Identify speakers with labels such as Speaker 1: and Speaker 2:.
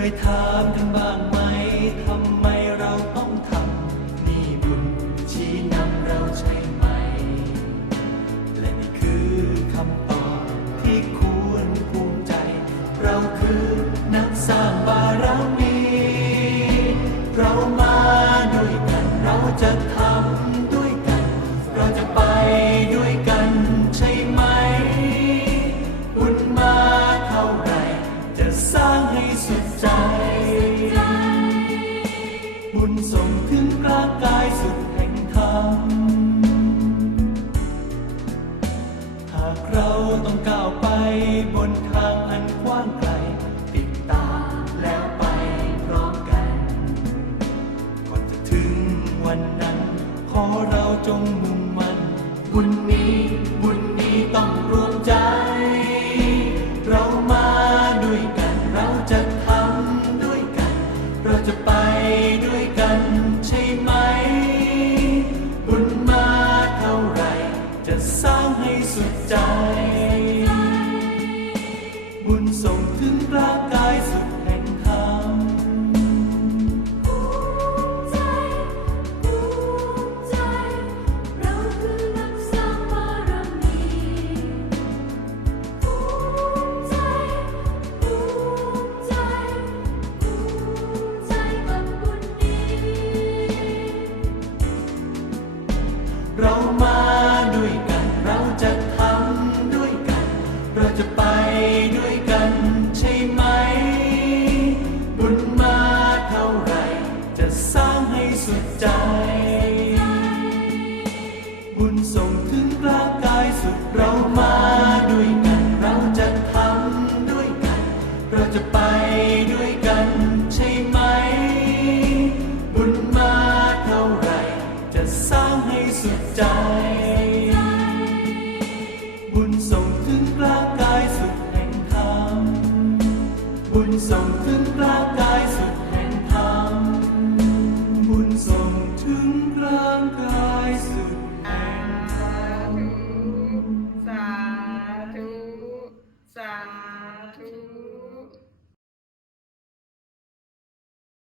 Speaker 1: คยถามกันบ้างไหมทำไมเราต้องทำนี่บุญชี้นำเราใช่ไหม และนี่คือคำตอบที่ควรภูมิใจ เราคือนักสร้างบารมีเรา สุดใจ บุญส่งถึงกลางกายสุดแห่งธรรม หากเราต้องก้าวไปบนทางอันกว้างไกล ติดตามแล้วไปพร้อมกันก่อนจะถึงวันนั้น ขอเราจงมุ่งมั่นบุญนี้ บุญนี้ต้องรวมใจ บุ ส่งถึงกลางกายสุดเรามาด้วยกัน เราจะทำด้วยกัน เราจะไปด้วยกันใช่ไหม บุญมาเท่าไรจะสร้างให้สุดใจ บุญส่งถึงกลางกายสุดแห่งธรรมบุญส่งถึงกลางกายสุด